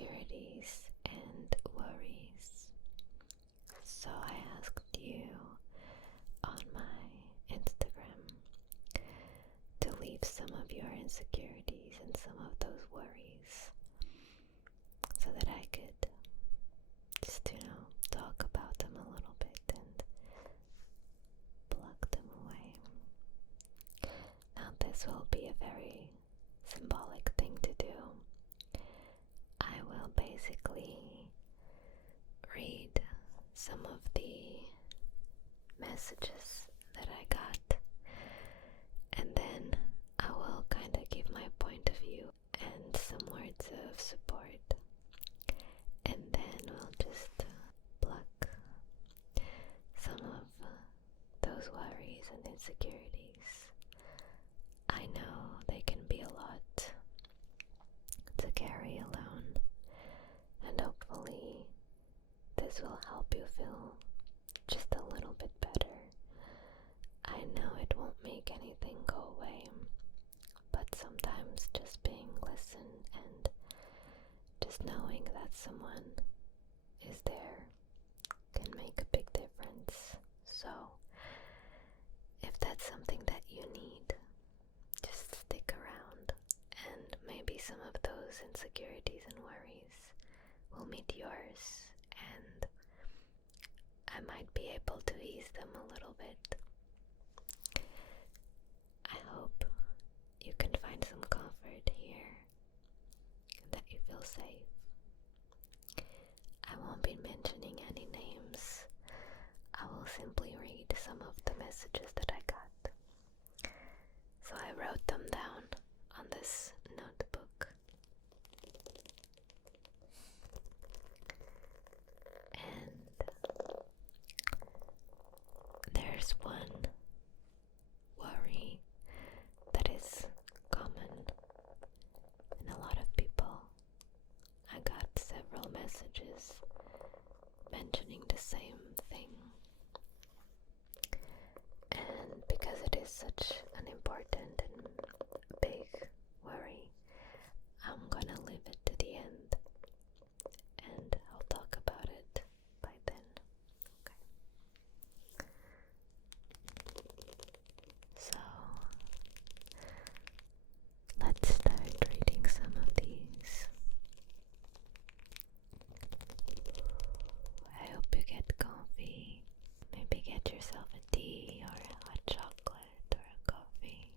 insecurities and worries. So I asked you on my Instagram to leave some of your insecurities and some of those worries so that I could just, talk about them a little bit and pluck them away. Now this will be a very symbolic thing to do. I will basically read some of the messages that I got, and then I will kind of give my point of view and some words of support, and then we'll just pluck some of those worries and insecurities. I know they can be a lot to carry alone, and hopefully this will help you feel just a little bit better. I know it won't make anything go away, but sometimes just being listened and just knowing that someone is there can make a big difference. So if that's something that you need, just stick around, and maybe some of those insecurities and worries will meet yours, and I might be able to ease them a little bit. I hope you can find some comfort here and that you feel safe. I won't be mentioning any names. I will simply read some of the messages that I got. So I wrote them down on this notebook. And there's one worry that is common in a lot of people. I got several messages mentioning the same thing. And because it is such an important and big worry, I'm gonna leave it to the end, and I'll talk about it by then. Okay. So let's start reading some of these. I hope you get comfy. Maybe get yourself a tea or a hot chocolate or a coffee.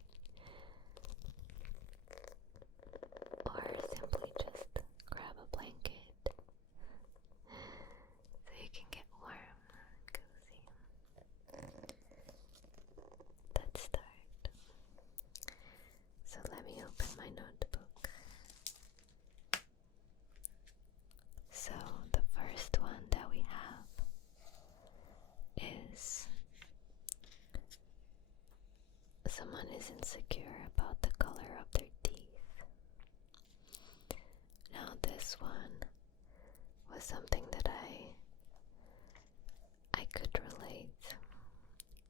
Or simply just grab a blanket so you can get warm and cozy. Let's start. So let me open my notebook. So the first one that we have is someone is insecure about the color of their teeth. Now this one was something that I could relate,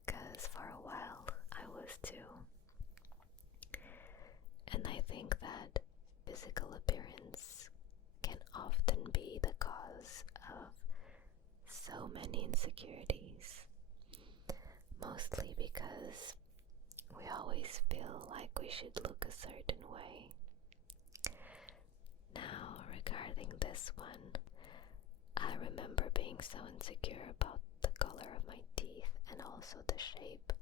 because for a while I was too. And I think that physical appearance can often be the cause of so many insecurities, mostly because we always feel like we should look a certain way. Now, regarding this one, I remember being so insecure about the color of my teeth and also the shape,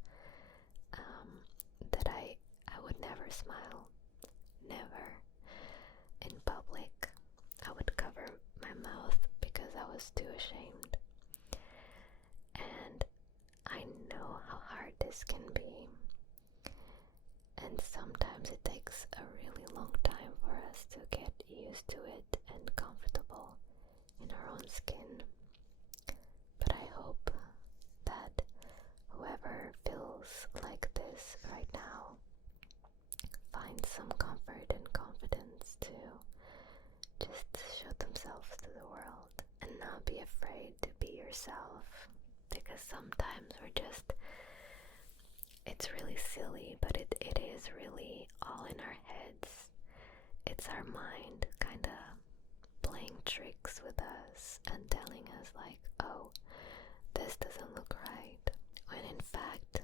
that I would never smile. Never. In public, I would cover my mouth because I was too ashamed. And I know how hard this can be. And sometimes it takes a really long time for us to get used to it and comfortable in our own skin. But I hope that whoever feels like this right now finds some comfort and confidence to just show themselves to the world and not be afraid to be yourself, because sometimes it's really silly, but it is really all in our heads. It's our mind kind of playing with us and telling us like, oh, this doesn't look right, when in fact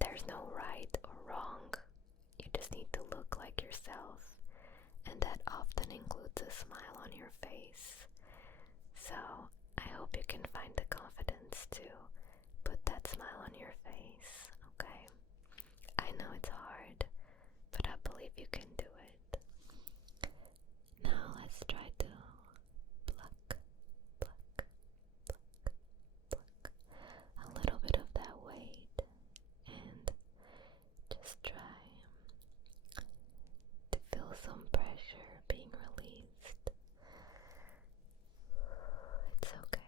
there's no right or wrong. You just need to look like yourself, and that often includes a smile on your face. So I hope you can find the confidence to put that smile on your face, okay? I know it's hard, but I believe you can do it. Now let's try to pluck, pluck, pluck, pluck a little bit of that weight, and just try to feel some pressure being released. It's okay.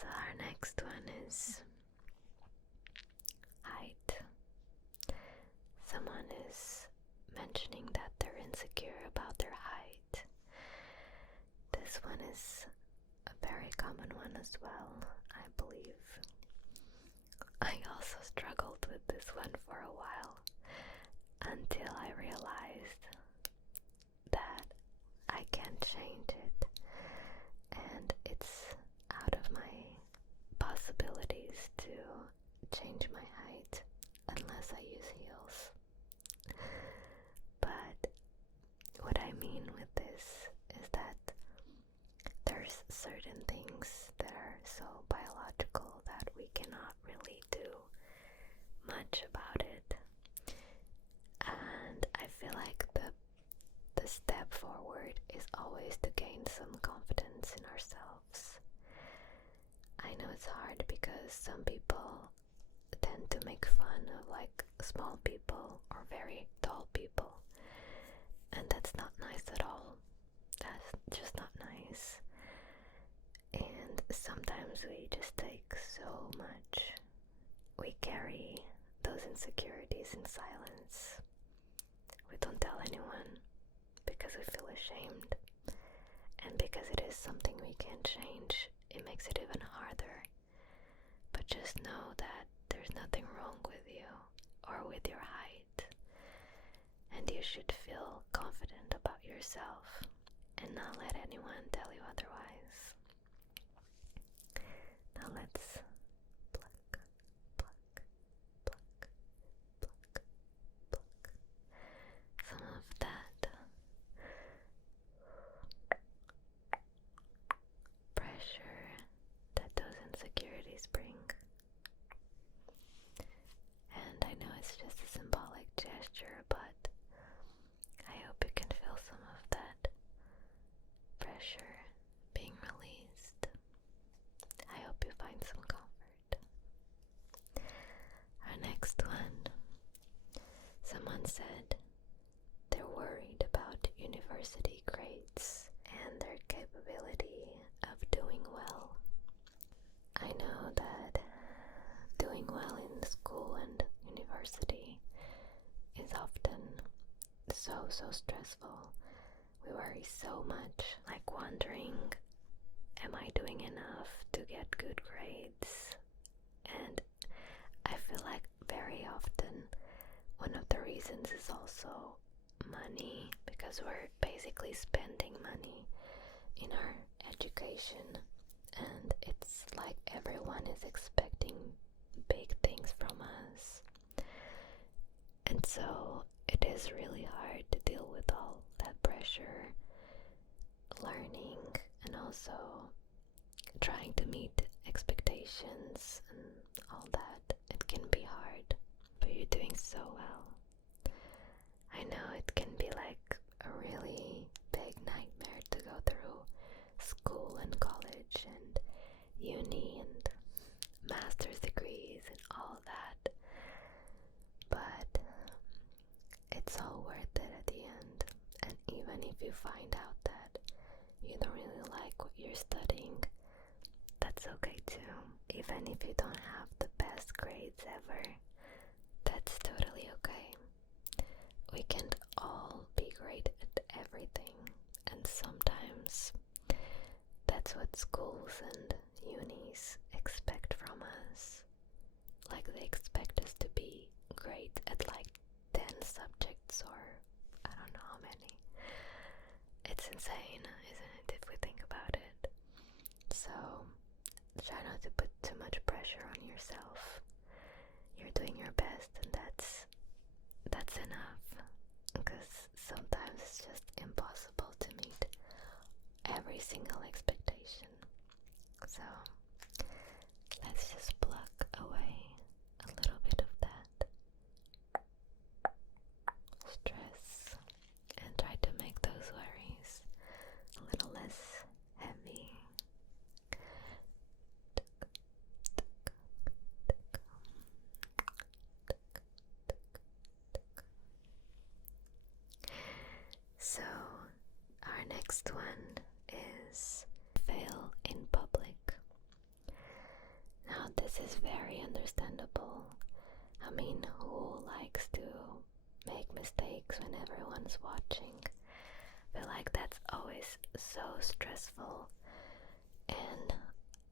So our next one is height. Someone is mentioning that they're insecure about their height. This one is a very common one as well, I believe. I also struggled with this one for a while until I realized that I can't change it, and it's out of my possibilities to change my height unless I use heels. But what I mean with this is that there's certain things that are so biological that we cannot really do much about it. And I feel like the step forward is always to gain some confidence in ourselves. I know it's hard because some people tend to make fun of like small people or very tall people, and that's not nice at all. That's just not nice. And sometimes we just take so much. We carry those insecurities in silence. We don't tell anyone because we feel ashamed, and because it is something we can't change, it makes it even harder. But just know that there's nothing wrong with you or with your height, and you should feel confident about yourself and not let anyone tell you otherwise. Now let's pluck, pluck, pluck, pluck, pluck some of that pressure that those insecurities bring. And I know it's just a symbolic gesture, but I hope you can feel some of that pressure being released. I hope you find some comfort. Our next one, someone said they're worried about university grades and their capability of doing well. I know that doing well in school and university is often so stressful. We worry so much, like wondering, am I doing enough to get good grades? And I feel like very often one of the reasons is also money, because we're basically spending money in our education, and it's like everyone is expecting big things from us. And so it is really hard to deal with all that pressure, learning, and also trying to meet expectations and all that. It can be hard, but you're doing so well. I know it can be like a really big nightmare to go through school and college and uni and master's degrees and all that, but it's all worth it at the end. And even if you find out that you don't really like what you're studying, that's okay too. Even if you don't have the best grades ever, that's totally okay. We can't all be great at everything, and sometimes that's what schools and unis expect from us. Like they expect us to be great it's just impossible to meet every single expectation. So let's just pluck away a little bit of that stress and try to make those worries a little less heavy. So our next one is fail in public. Now this is very understandable. I mean, who likes to make mistakes when everyone's watching? I feel like that's always so stressful, and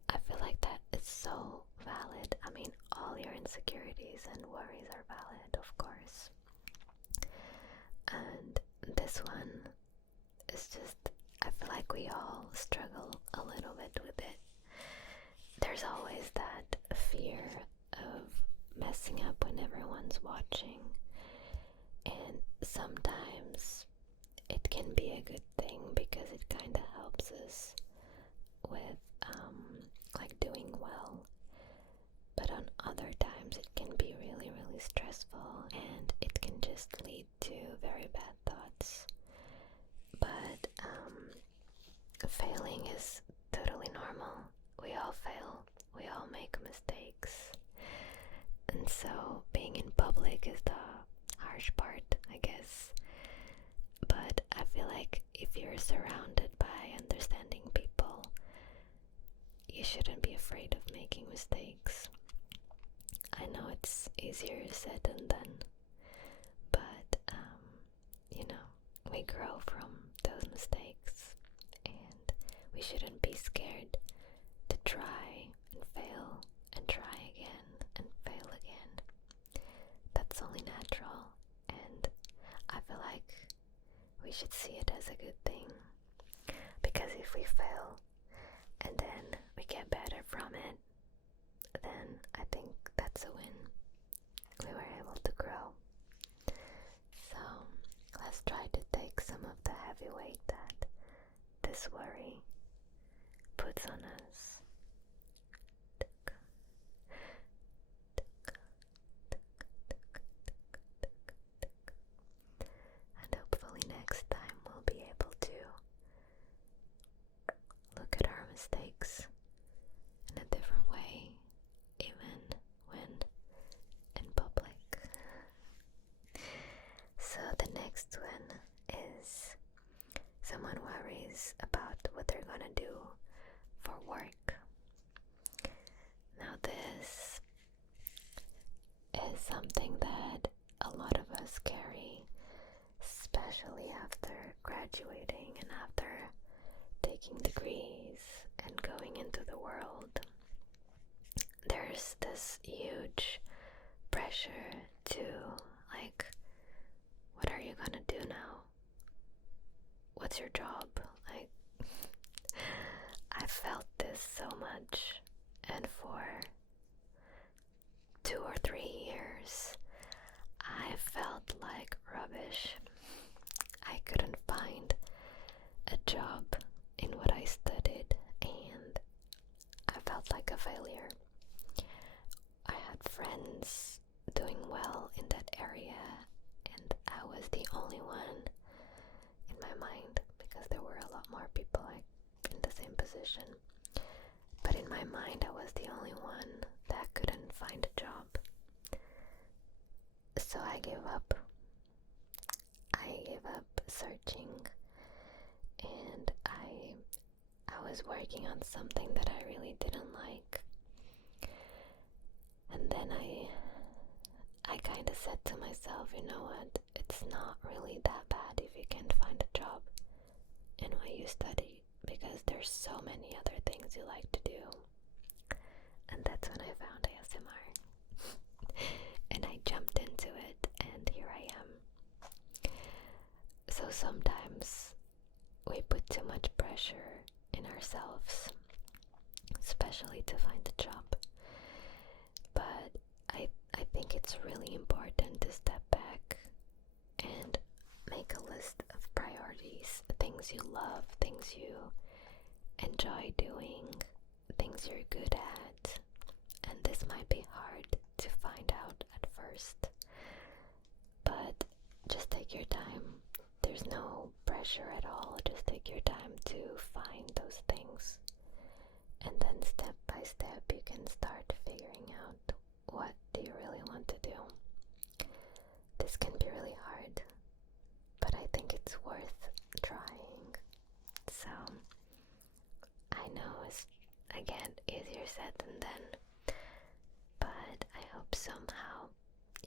I feel like that is so valid. I mean, all your insecurities and worries are valid, of course. And this one is just, I feel like we all struggle a little bit with it. There's always that fear of messing up when everyone's watching, and sometimes it can be a good thing because it kind of helps us with like doing well, but on other times it can be really, really stressful, and it can just lead to very bad thoughts. But failing is totally normal. We all fail, we all make mistakes, and so being in public is the harsh part, I guess. But I feel like if you're surrounded by understanding people, you shouldn't be afraid of making mistakes. I know it's easier said than done, but you know, we grow from those mistakes, and we shouldn't be scared to try and fail and try again and fail again. That's only natural, and I feel like we should see it as a good thing, because if we fail and then we get better from it, then I think that's a win. We were able to grow. So let's try to take some of the heavy weight that this worry puts on us. And hopefully next time we'll be able to look at our mistakes in a different way, even when in public. So the next one is someone worries about what they're gonna do for work. Now this is something that a lot of us carry, especially after graduating and after taking degrees and going into the world. There's this huge pressure to, like, what are you gonna do now? What's your job? Like, I felt this so much, and for 2 or 3 years I felt like rubbish. I couldn't find a job in what I studied, and I felt like a failure. I had friends doing well in that area, and I was the only one in my mind, because there were a lot more people like in the same position. But in my mind, I was the only one that couldn't find a job. So I gave up. I gave up searching, and I was working on something that I really didn't like. And then I kind of said to myself, you know what, it's not really that bad if you can't find a job in what you study, because there's so many other things you like to do. And that's when I found ASMR. And I jumped into it, and here I am. So sometimes we put too much pressure in ourselves, especially to find a job. But I think it's really important to step back and make a list of priorities. things you love, things you enjoy doing, things you're good at. And this might be hard to find out at first, but just take your time. There's no pressure at all. Just take your time to find those things, and then step by step you can start figuring out what do you really want to do. This can be really hard, but I think it's worth trying. So I know it's, again, easier said than done, but I hope somehow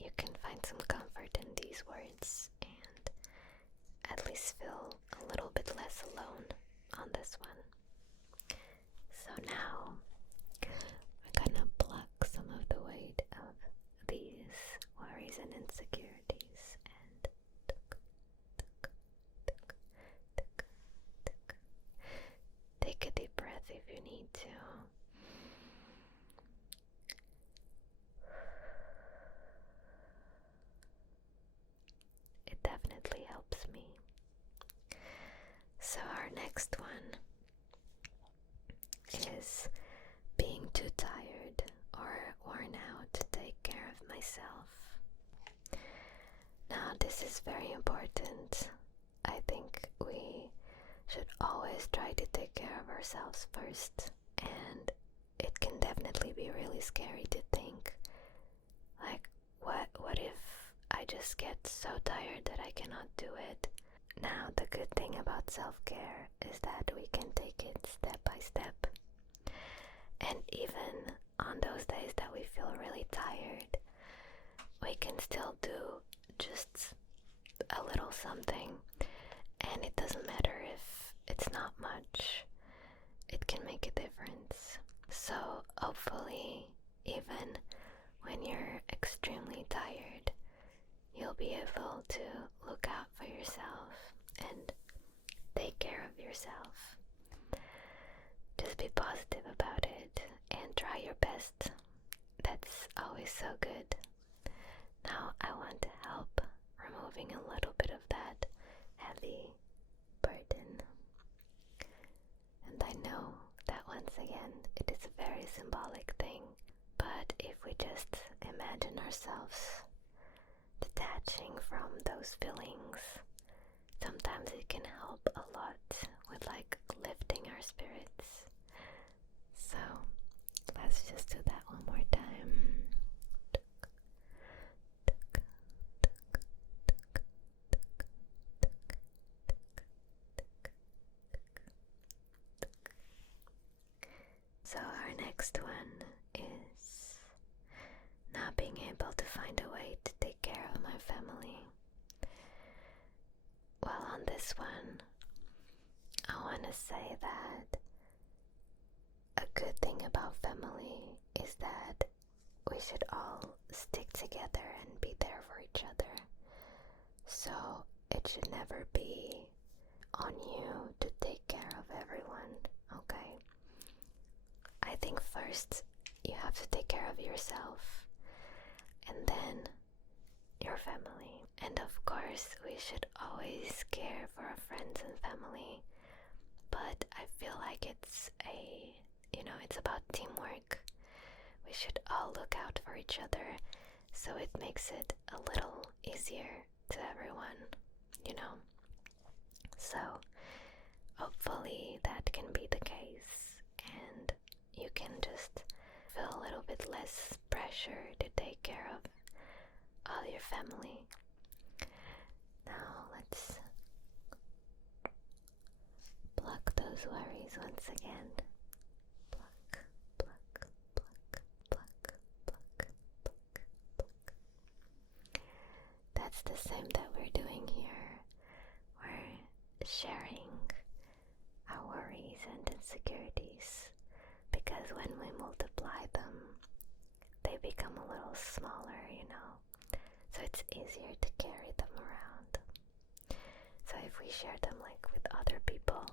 you can find some comfort in these words and at least feel a little bit less alone on this one. So now we're gonna pluck some of the weight of these worries and insecurities and take a deep breath if you need to. It definitely helps me. So our next one is being too tired or worn out to take care of myself. Now this is very important. I think we should always try to take care of ourselves first, and it can definitely be really scary to think, like, what if I just get so tired that I cannot do it? Now the good thing about self-care is that we can take it step by step, and even on those days that we feel really tired, we can still do just a little something, and it doesn't matter if it's not much. It can make a difference. So hopefully, even when you're extremely tired, you'll be able to look out for yourself and take care of yourself. Just be positive about it and try your best. That's always so good. Now I want to help removing a little bit of that heavy burden. And I know that once again it is a very symbolic thing, but if we just imagine ourselves detaching from those feelings, sometimes it can help a lot with like lifting our spirits. So let's just do that one more time. So our next one is not being able to find a way to take care of my family. Well, on this one, I want to say that a good thing about family is that we should all stick together and be there for each other. So it should never be on you to take care of everyone, okay? I think first you have to take care of yourself, and then your family. And of course we should always care for our friends and family, but I feel like it's about teamwork. We should all look out for each other, so it makes it a little easier to everyone, So hopefully that can be the case, and you can just feel a little bit less pressure to take care of all your family. Now let's pluck those worries once again. Pluck, pluck, pluck, pluck, pluck, pluck, pluck. That's the same that we're doing here. We're sharing our worries and insecurities, because when we multiply them, they become a little smaller, so it's easier to carry them around. So if we share them like with other people,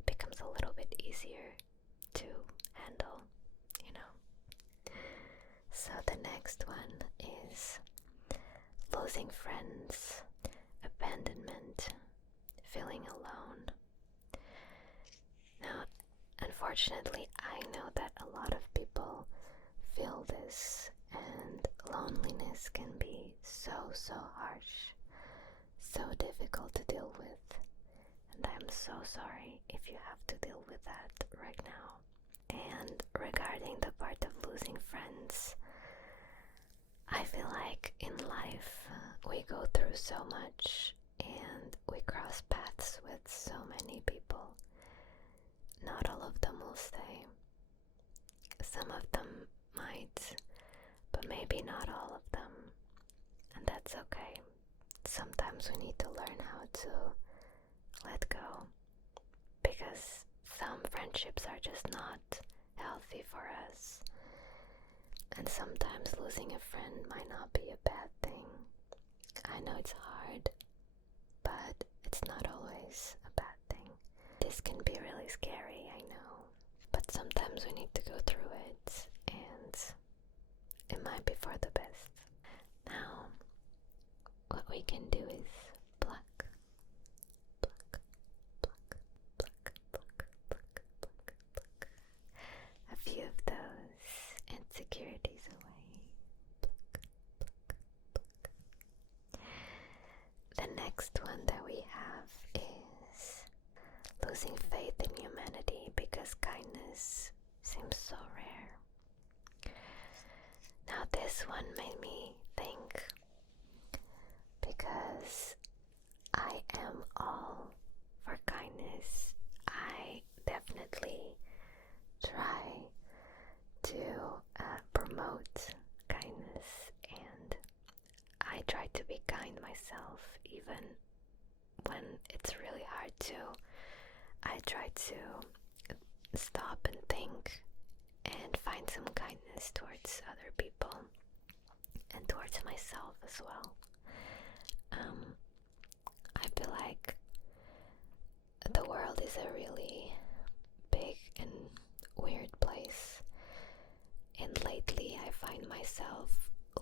it becomes a little bit easier to handle, So the next one is losing friends, abandonment, feeling alone, unfortunately, I know that a lot of people feel this, and loneliness can be so harsh, so difficult to deal with, and I'm so sorry if you have to deal with that right now. And regarding the part of losing friends, I feel like in life we go through so much and we cross paths with so many people. Not all of them will stay. Some of them might, but maybe not all of them. And that's okay. Sometimes we need to learn how to let go, because some friendships are just not healthy for us. And sometimes losing a friend might not be a bad thing. I know it's hard, but it's not always a bad thing. This can be really scary, I know, but sometimes we need to go through it, and it might be for the best. Now, what we can do is pluck, pluck, pluck, pluck, pluck, pluck, pluck, pluck a few of those insecurities away. Pluck, pluck, pluck. The next one that we have is losing faith in humanity because kindness seems so rare. Now this one made me think, because I am all for kindness. I definitely try to promote kindness, and I try to be kind myself, even when it's really hard to. I try to stop and think and find some kindness towards other people and towards myself as well. I feel like the world is a really big and weird place, and lately I find myself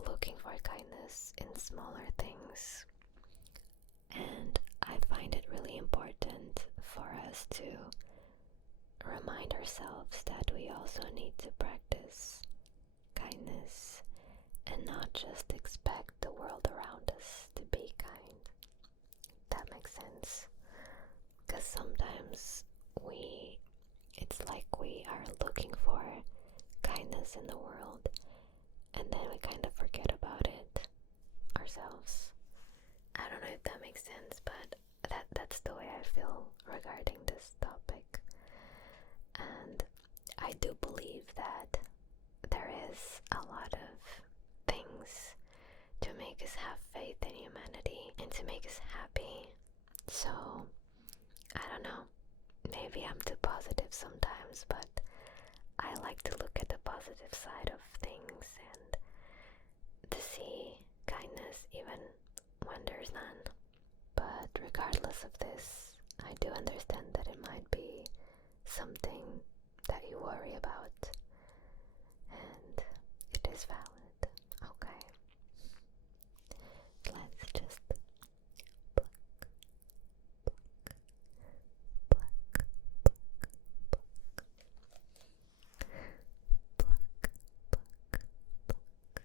looking for kindness in smaller things, and I find it really important for us to remind ourselves that we also need to practice kindness and not just expect the world around us to be kind. That makes sense, because sometimes it's like we are looking for kindness in the world, and then we kind of forget about it ourselves. I don't know if that makes sense, but that's the way I feel regarding this topic. And I do believe that there is a lot of things to make us have faith in humanity and to make us happy. So, I don't know, maybe I'm too positive sometimes, but I like to look at the positive side of things and to see kindness even when there's none. But regardless of this, I do understand that it might be something that you worry about, and it is valid. Okay, let's just pluck, pluck, pluck, pluck, pluck, pluck, pluck.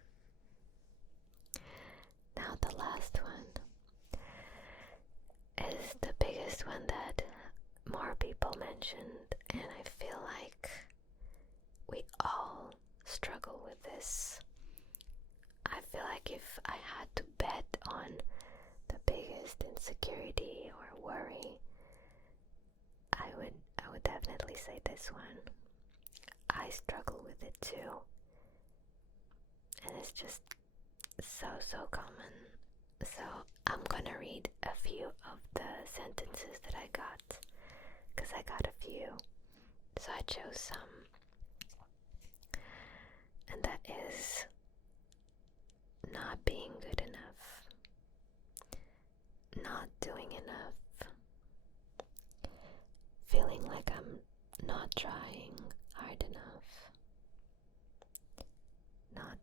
Now the last one is the biggest one that more people mentioned, and I feel like we all struggle with this. I feel like if I had to bet on the biggest insecurity or worry, I would definitely say this one. I struggle with it too, and it's just so common. So I'm gonna read a few of the sentences that I got, because I got a few, so I chose some. And that is not being good enough, not doing enough, feeling like I'm not trying hard enough, not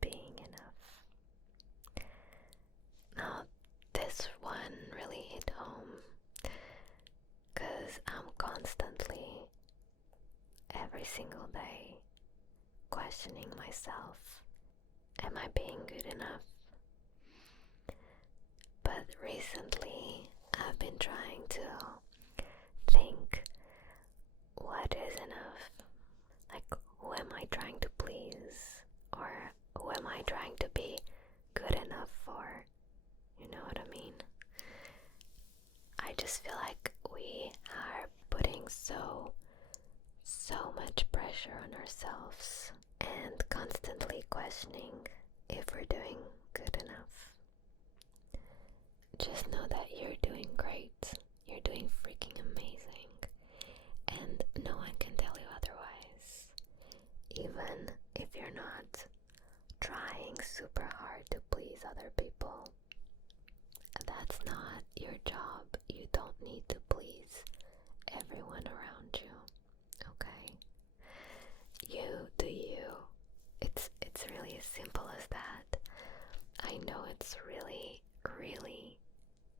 being enough. Now this one really hit home, because I'm constantly myself, am I being good enough? But recently I've been trying to think, what is enough? Like, who am I trying to please? Or who am I trying to be good enough for? You know what I mean? I just feel like we are putting so much pressure on ourselves and constantly questioning if we're doing good enough. Just know that you're doing great. You're doing freaking amazing. And no one can tell you otherwise. Even if you're not trying super hard to please other people, that's not your job. You don't need to please everyone around you. Okay? You do you. It's really as simple as that. I know it's really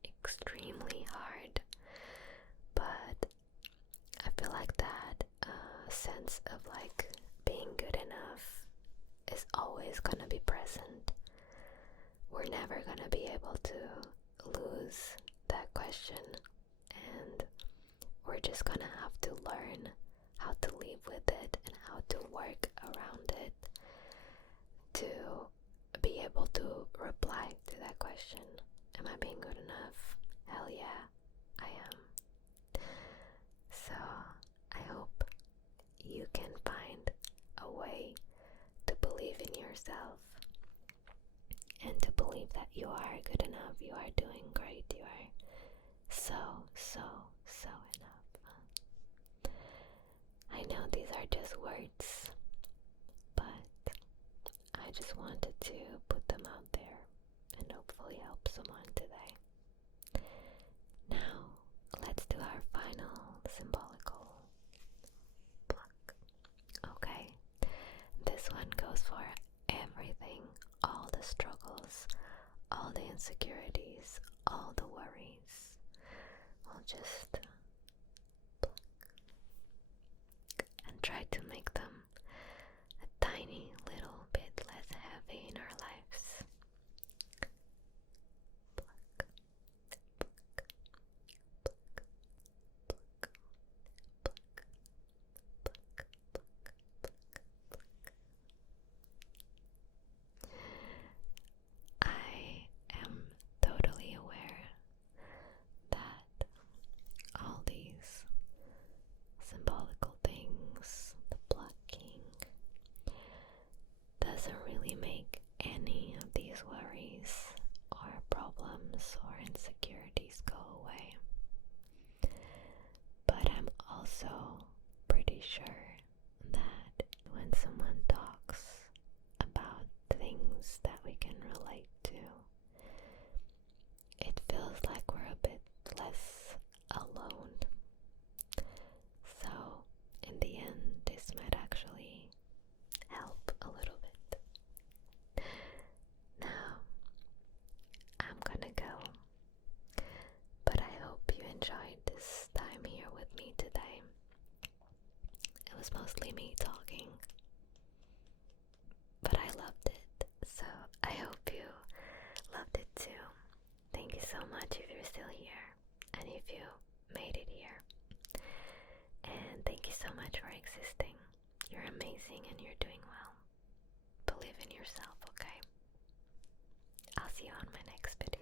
extremely hard, but I feel like that sense of like being good enough is always gonna be present. We're never gonna be able to lose that question, and we're just gonna have to learn how to live with it and how to work around it to be able to reply to that question. Am I being good enough? Hell yeah, I am. So I hope you can find a way to believe in yourself and to believe that you are good enough, you are doing great, you are so enough. I know these are just words, but I just wanted to put them out there and hopefully help someone today. Now, let's do our final symbolical pluck. Okay, this one goes for everything, all the struggles, all the insecurities, all the worries. We'll just pluck and try to make them a tiny little bit less heavy in our lives. Pluck, pluck, pluck, pluck, pluck, pluck, pluck. I am totally aware that all these symbolical things, the plucking, doesn't really make any of these worries or problems or insecurities go away. But I'm also pretty sure that when someone talks about things that we can relate to, it feels like we're a bit less alone. So in the end, this might actually help a little bit. Now, I'm gonna go, but I hope you enjoyed this time here with me today. It was mostly me talking, but I loved it, so I hope you loved it too. Thank you so much if you're still here, and if you made it here. And thank you so much for existing. You're amazing and you're doing well. Believe in yourself, okay? I'll see you on my next video.